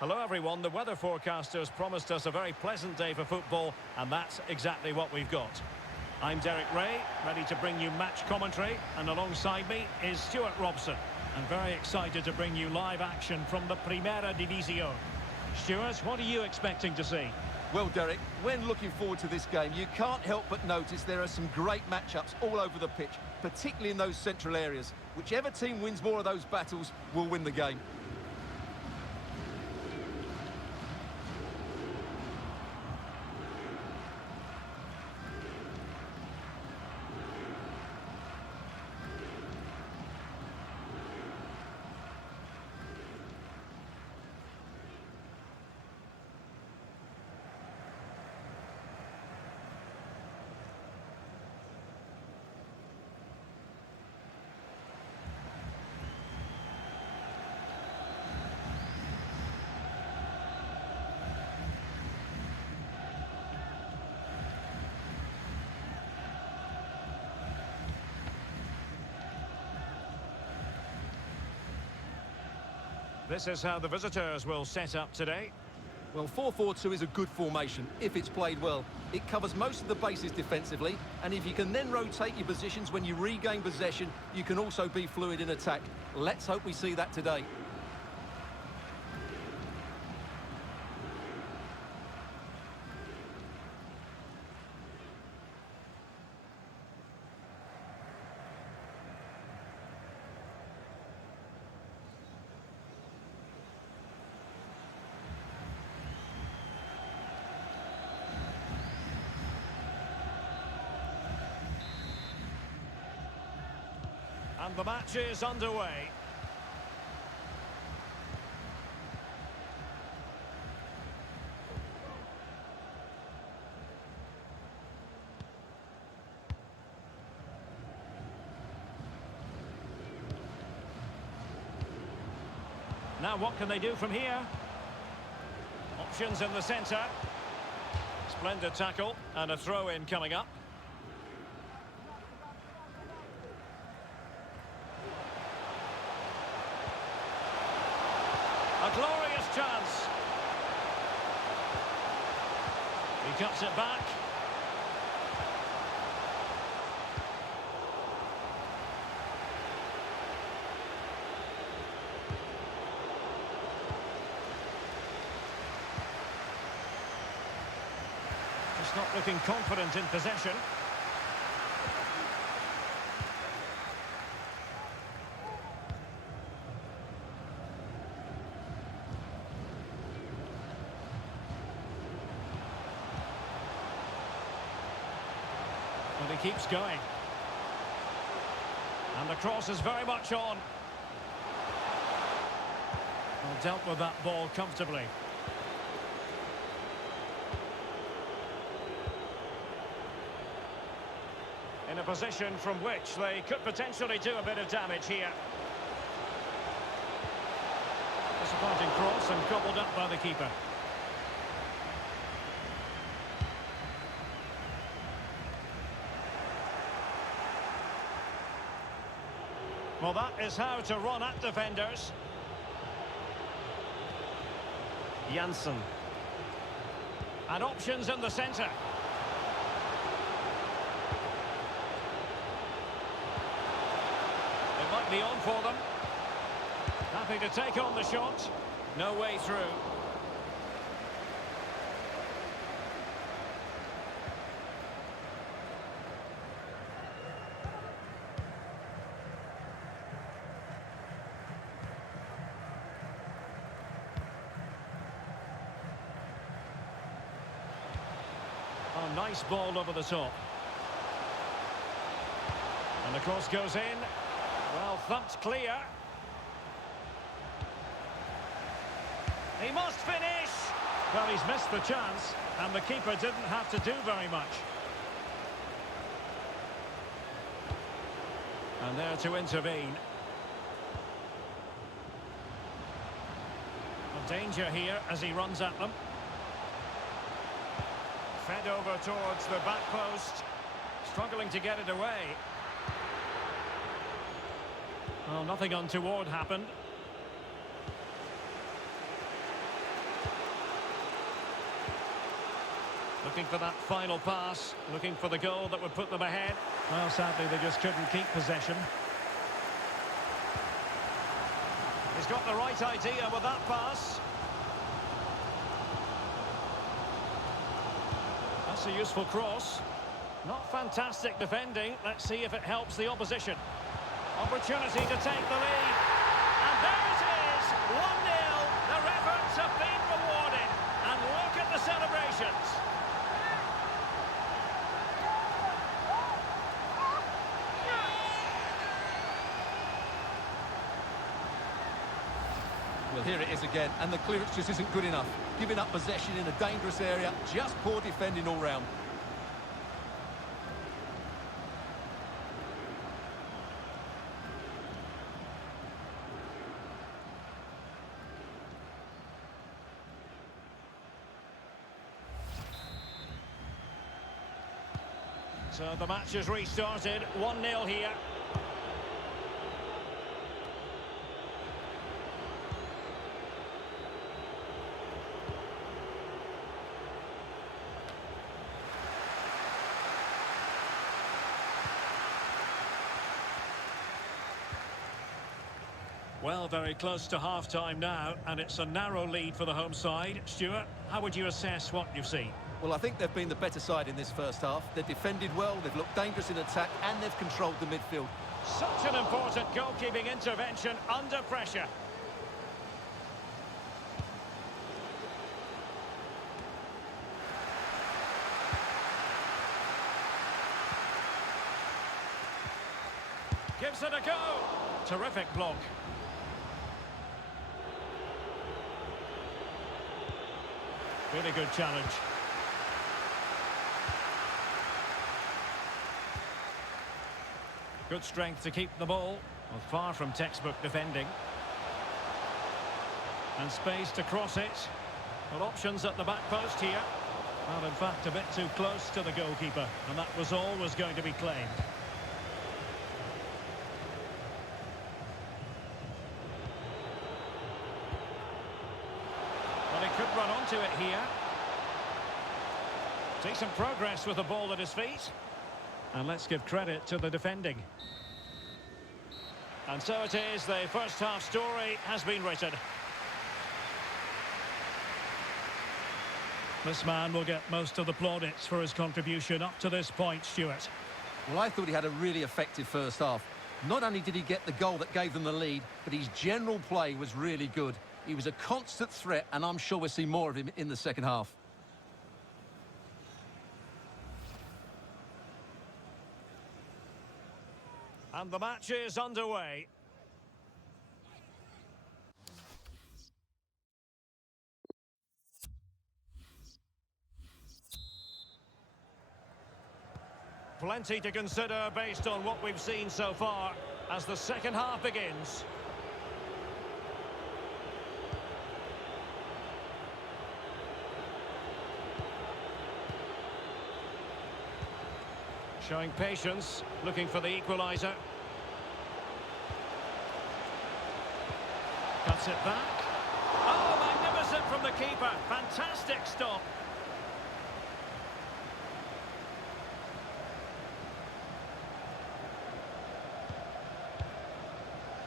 Hello everyone, the weather forecasters promised us a very pleasant day for football, and that's exactly what we've got. I'm Derek Ray, ready to bring you match commentary, and alongside me is Stuart Robson. I'm very excited to bring you live action from the Primera División. Stuart, what are you expecting to see? Well, Derek, when looking forward to this game, you can't help but notice there are some great matchups all over the pitch, particularly in those central areas. Whichever team wins more of those battles will win the game. This is how the visitors will set up today. Well, 4-4-2 is a good formation if it's played well. It covers most of the bases defensively, and if you can then rotate your positions when you regain possession, you can also be fluid in attack. Let's hope we see that today. And the match is underway. Now what can they do from here? Options in the centre. Splendid tackle and a throw-in coming up. A glorious chance. He cuts it back. Just not looking confident in possession. But he keeps going. And the cross is very much on. Well, dealt with that ball comfortably. In a position from which they could potentially do a bit of damage here. Disappointing cross and gobbled up by the keeper. Well, that is how to run at defenders. Janssen. And options in the centre. It might be on for them. Happy to take on the shot. No way through. Oh, nice ball over the top. And the cross goes in. Well, thumped clear. He must finish! Well, he's missed the chance, and the keeper didn't have to do very much. And there to intervene. A danger here as he runs at them. Fed over towards the back post. Struggling to get it away. Well, nothing untoward happened. Looking for that final pass, looking for the goal that would put them ahead. Well, sadly, they just couldn't keep possession. He's got the right idea with that pass. That's a useful cross. Not fantastic defending. Let's see if it helps the opposition. Opportunity to take the lead. And there it is, 1-0. Their efforts have been rewarded. And look at the celebrations. Well, here it is again, and the clearance just isn't good enough. Giving up possession in a dangerous area, just poor defending all round. So the match has restarted, 1-0 here. Well, very close to half-time now, and it's a narrow lead for the home side. Stuart, how would you assess what you've seen? Well, I think they've been the better side in this first half. They've defended well, they've looked dangerous in attack, and they've controlled the midfield. Such an important goalkeeping intervention under pressure. Gives it a go. Terrific block. Really good challenge. Good strength to keep the ball. Well, far from textbook defending. And space to cross it. Well, options at the back post here. Well, in fact, a bit too close to the goalkeeper. And that was always going to be claimed. Well, he could run onto it here. Decent progress with the ball at his feet. And let's give credit to the defending. And so it is, the first half story has been written. This man will get most of the plaudits for his contribution up to this point, Stuart. Well, I thought he had a really effective first half. Not only did he get the goal that gave them the lead, but his general play was really good. He was a constant threat, and I'm sure we'll see more of him in the second half. And the match is underway. Plenty to consider based on what we've seen so far as the second half begins. Showing patience, looking for the equaliser. Cuts it back. Oh, magnificent from the keeper. Fantastic stop.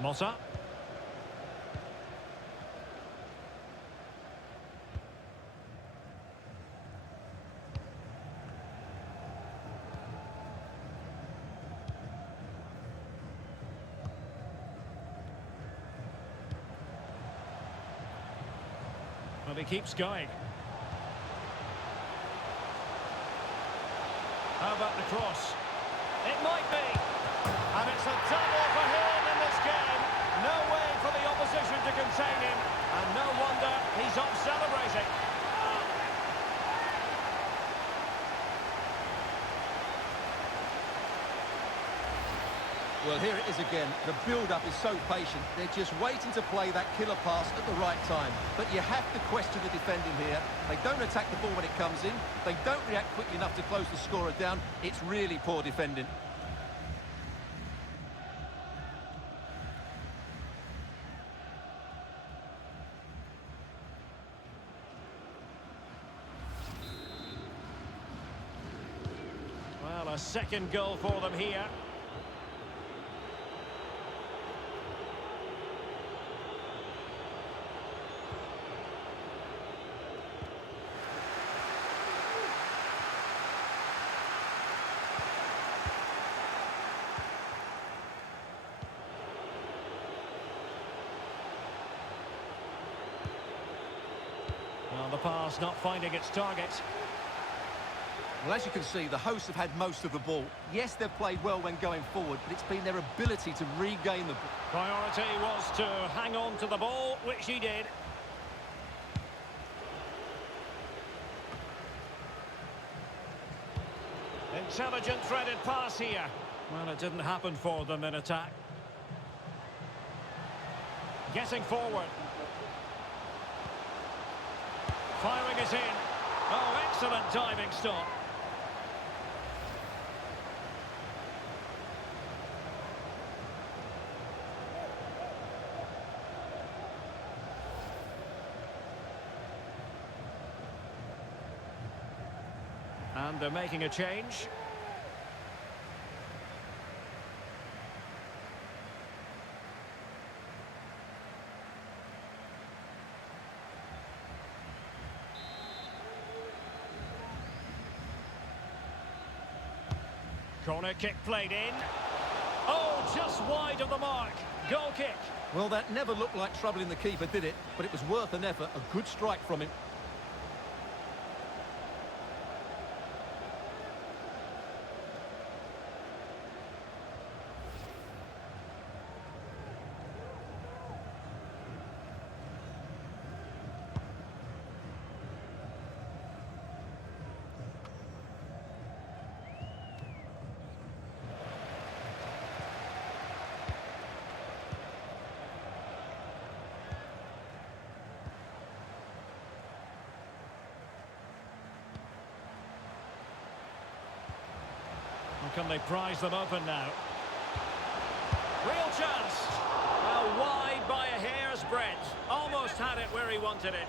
Motta. Well, he keeps going. How about the cross? It might be. And it's a double for him in this game. No way for the opposition to contain him. And no wonder he's off celebrating. Well, here it is again. The build-up is so patient. They're just waiting to play that killer pass at the right time. But you have to question the defending here. They don't attack the ball when it comes in. They don't react quickly enough to close the scorer down. It's really poor defending. second goal for them here. Well, the pass not finding its target. Well, as you can see, the hosts have had most of the ball. Yes, they've played well when going forward, but it's been their ability to regain the ball. Priority was to hang on to the ball, which he did. Intelligent threaded pass here. Well, it didn't happen for them in attack. Getting forward. Firing it in. Oh, excellent diving stop. And they're making a change. Corner kick played in. Oh, just wide of the mark. Goal kick. Well, that never looked like troubling the keeper, did it? But it was worth an effort. A good strike from him. Can they prize them open now? Real chance. Well, wide by a hair's breadth. Almost had it where he wanted it.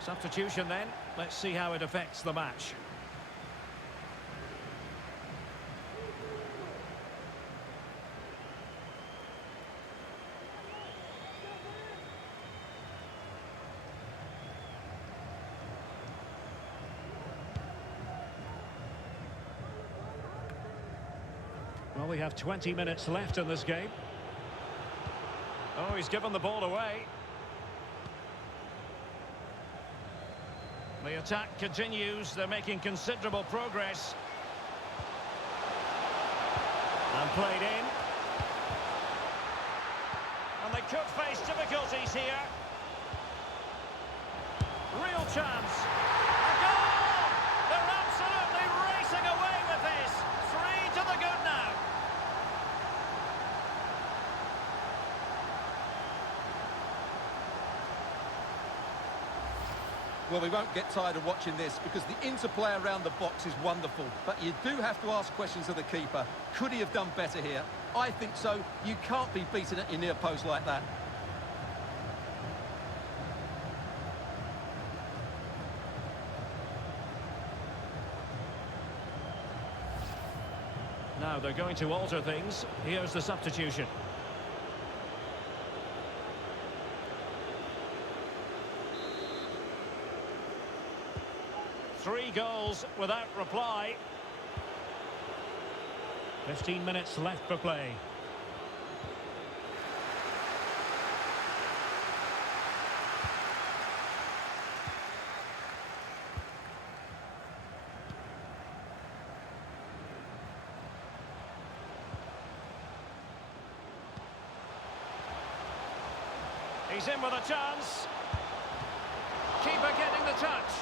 Substitution then. Let's see how it affects the match. Well, we have 20 minutes left in this game. Oh, he's given the ball away. The attack continues. They're making considerable progress. And played in. And they could face difficulties here. Real chance. A goal! They're absolutely racing away with this. 3 to the good now. Well, we won't get tired of watching this because the interplay around the box is wonderful. But you do have to ask questions of the keeper. Could he have done better here? I think so. You can't be beaten at your near post like that. Now they're going to alter things. Here's the substitution. Three goals without reply. 15 minutes left for play. He's in with a chance. Keeper getting the touch.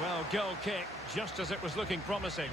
Well, goal kick, just as it was looking promising.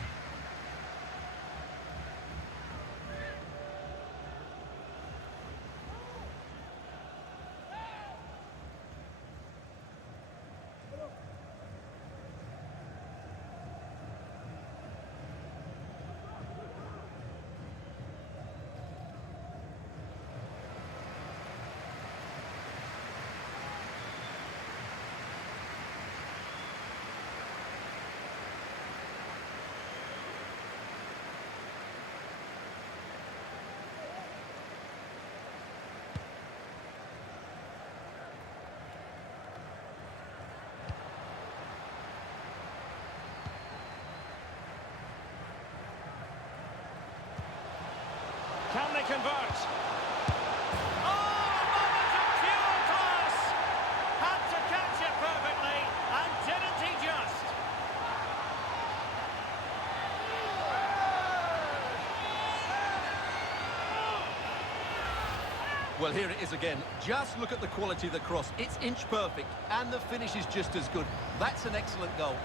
Well, here it is again. Just look at the quality of the cross. It's inch perfect, and the finish is just as good. That's an excellent goal.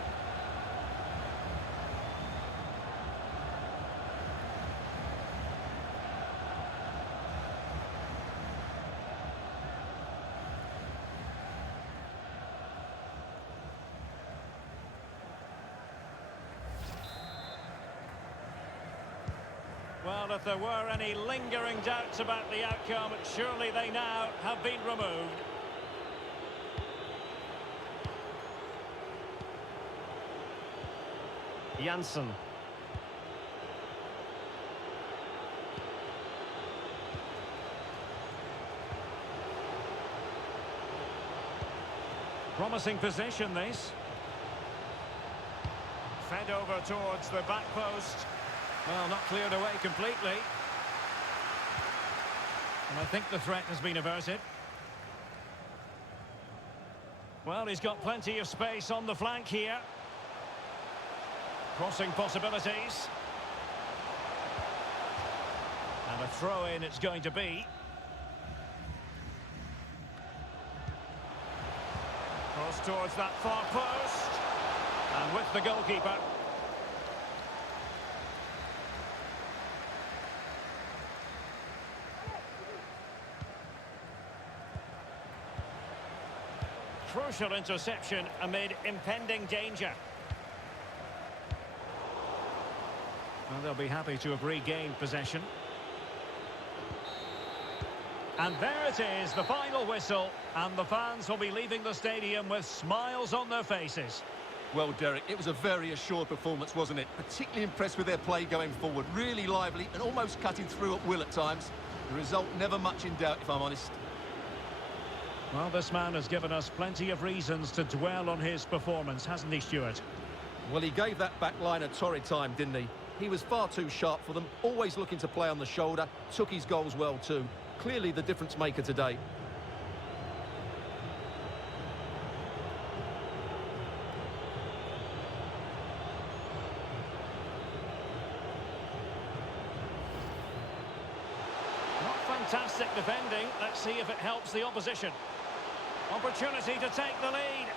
Well, if there were any lingering doubts about the outcome, surely they now have been removed. Janssen. Promising position, this. Fed over towards the back post. Well, not cleared away completely. And I think the threat has been averted. Well, he's got plenty of space on the flank here. Crossing possibilities. And a throw-in it's going to be. Cross towards that far post. And with the goalkeeper. Crucial interception amid impending danger. Well, they'll be happy to have regained possession. And there it is, the final whistle, and the fans will be leaving the stadium with smiles on their faces. Well, Derek, it was a very assured performance, wasn't it? Particularly impressed with their play going forward. Really lively and almost cutting through at will at times. The result never much in doubt, if I'm honest. Well, this man has given us plenty of reasons to dwell on his performance, hasn't he, Stuart? Well, he gave that back line a torrid time, didn't he? He was far too sharp for them, always looking to play on the shoulder, took his goals well too. Clearly the difference maker today. Not fantastic defending. Let's see if it helps the opposition. Opportunity to take the lead.